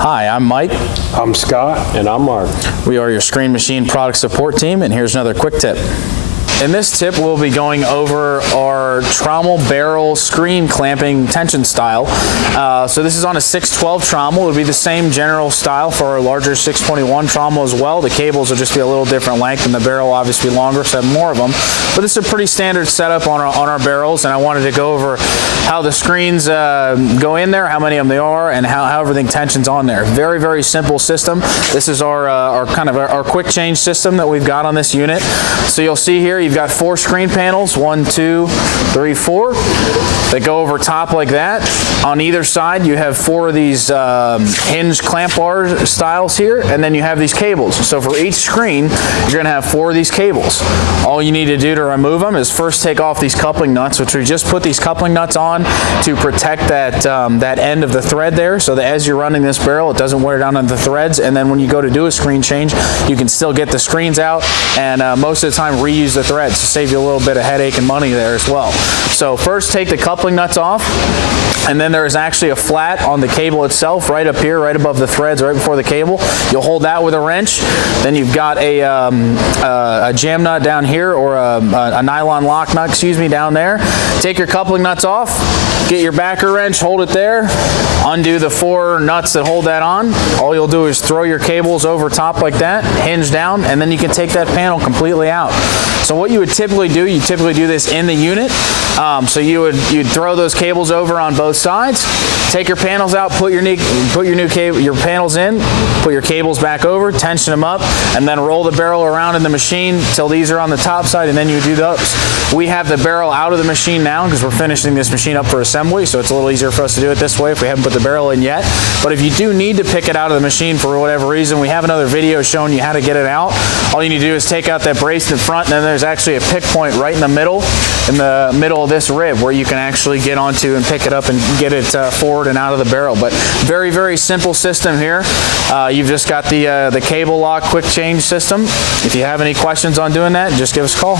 Hi, I'm Mike. I'm Scott. And I'm Mark. We are your screen machine product support team, and here's another quick tip. In this tip, we'll be going over our Trommel barrel screen clamping tension style. So this is on a 612 Trommel. It'll be the same general style for our larger 621 Trommel as well. The cables will just be a little different length, and the barrel obviously longer, so have more of them. But this is a pretty standard setup on our barrels, and I wanted to go over how the screens go in there, how many of them there are, and how everything tensions on there. Very, very simple system. This is our quick change system that we've got on this unit. So you'll see here, you've got 4 screen panels, 1, 2, 3, 4, that go over top like that. On either side, you have 4 of these hinge clamp bar styles here, and then you have these cables. So for each screen, you're going to have 4 of these cables. All you need to do to remove them is first take off these coupling nuts, which we just put these coupling nuts on to protect that end of the thread there, so that as you're running this barrel, it doesn't wear down on the threads, and then when you go to do a screen change, you can still get the screens out and most of the time reuse the threads to save you a little bit of headache and money there as well. So first take the coupling nuts off, and then there is actually a flat on the cable itself right up here, right above the threads, right before the cable. You'll hold that with a wrench. Then you've got a jam nut down here, or a nylon lock nut, excuse me, down there. Take your coupling nuts off, get your backer wrench, hold it there, undo the 4 nuts that hold that on. All you'll do is throw your cables over top like that, hinge down, and then you can take that panel completely out. So what you would typically do, you typically do this in the unit. So you'd throw those cables over on both sides, take your panels out, put your panels in, put your cables back over, tension them up, and then roll the barrel around in the machine till these are on the top side, and then you do those. We have the barrel out of the machine now because we're finishing this machine up for assembly, so it's a little easier for us to do it this way if we haven't put the barrel in yet. But if you do need to pick it out of the machine for whatever reason, we have another video showing you how to get it out. All you need to do is take out that brace in front, and then there's actually a pick point right in the middle of this rib where you can actually get onto and pick it up and get it forward and out of the barrel. But very, very simple system here. You've just got the cable lock quick change system. If you have any questions on doing that, just give us a call.